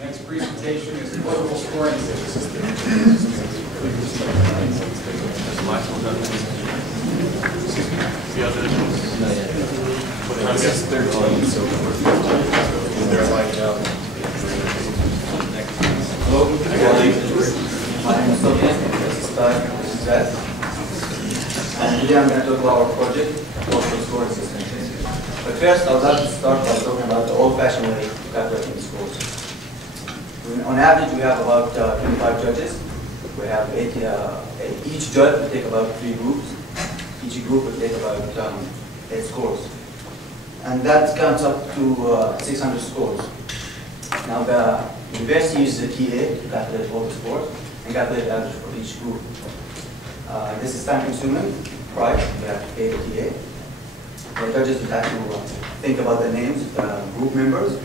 Next presentation is portable scoring system. I guess 13, so they're like hello, my name is Sophia. This is Zed. And today I'm going to talk about our project, portable scoring system. But first, I would like to start by talking about the old-fashioned way to calculating the scores. On average, we have about 25 judges. We have each judge will take about 3 groups. Each group will take about 8 scores. And that comes up to 600 scores. Now, the university uses a TA to calculate all the scores and calculate the average for each group. This is time-consuming, right? We have to pay the TA. The judges will have to think about the names of the group members,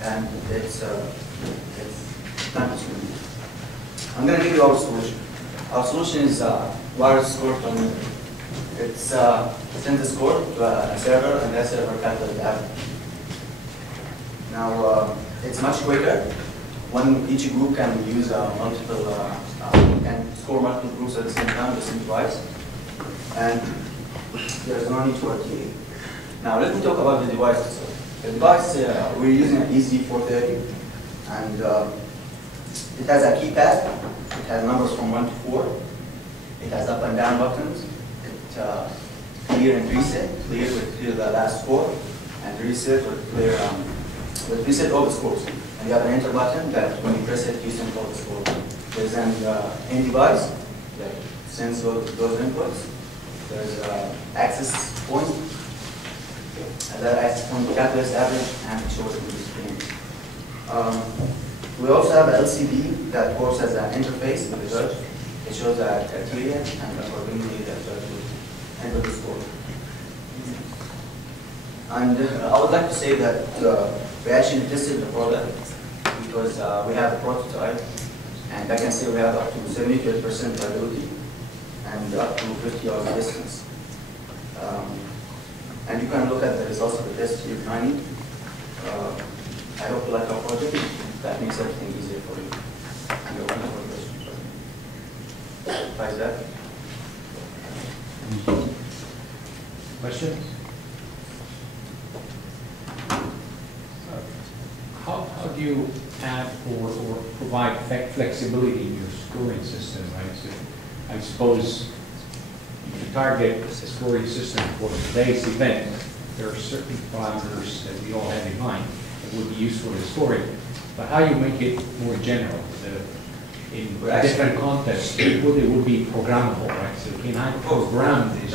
and it's time-consuming. I'm going to give you our solution. Our solution is wireless score from it's send the score to a server, and that server calculates the average. Now it's much quicker. Each group can use can score multiple groups at the same time, the same device, and there's no need for a TA. Now let me talk about the device itself. The device we're using an EZ430, and it has a keypad. It has numbers from 1 to 4. It has up and down buttons. Clear and reset. Clear will clear the last score, and reset will clear reset all the scores. And you have an enter button that when you press it, you send all the scores. There's an end device that sends those inputs. There's access point, and that access point calculates average and it shows it on the screen. We also have an LCD that works as an interface with the judge. It shows a criteria, and accordingly the judge will enter the score. And I would like to say that we actually tested the product because we have a prototype, and I can say we have up to 78% reliability and up to 50 hours distance. And you can look at the results of the test if you need. I hope you like our project. That makes everything easier for you. And open for questions. Besides that. Questions? How do you add or provide flexibility in your scoring system? Right? So I suppose if you target a scoring system for today's event, there are certain parameters that we all have in mind that would be useful in scoring. But how you make it more general? In different contexts, it would be programmable, right? So can I program this?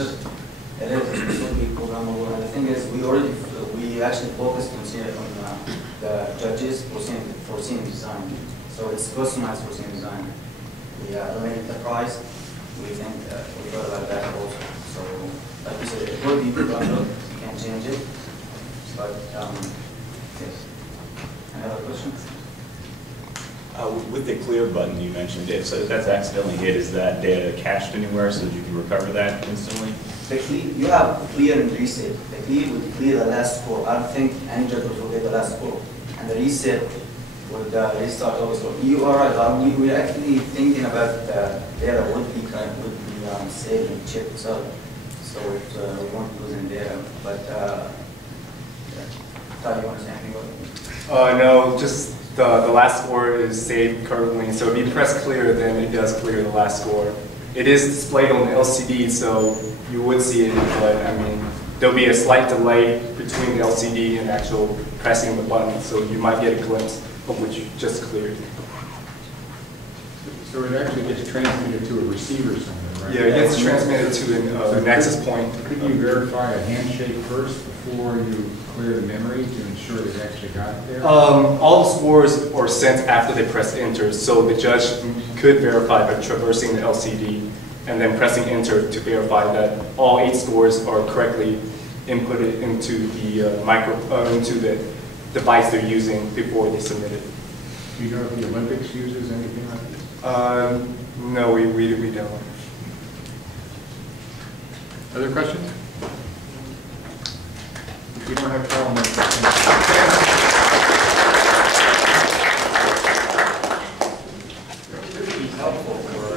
It will be programmable. And the thing is, we actually focused on the judges for scene design. So it's customized for scene design. We eliminated the price. We think we thought about that also. So, like you said, it will be programmable. You can't change it. But yes. Any other questions? With the clear button you mentioned, so if that's accidentally hit, is that data cached anywhere so that you can recover that instantly? You have clear and reset. The clear would clear the last score. I don't think any judge will forget the last score. And the reset would restart all the score. You are right. We're actually thinking about the data would be saved and chipped itself, so we won't lose any data. But Todd, you want to say anything about it? No, just the last score is saved currently. So if you press clear, then it does clear the last score. It is displayed on the LCD, so you would see it, but I mean, there'll be a slight delay between the LCD and actual pressing the button, so you might get a glimpse of what you just cleared. So it actually gets transmitted to a receiver somewhere, right? Yeah, it gets transmitted to a nexus point. Could you verify a handshake first before you clear the memory to ensure it actually got there? All the scores are sent after they press enter, so the judge could verify by traversing the LCD and then pressing enter to verify that all 8 scores are correctly inputted into the into the device they're using before they submit it. Do you know if the Olympics uses anything like this? No, we don't. Other questions? If you don't have a problem, helpful for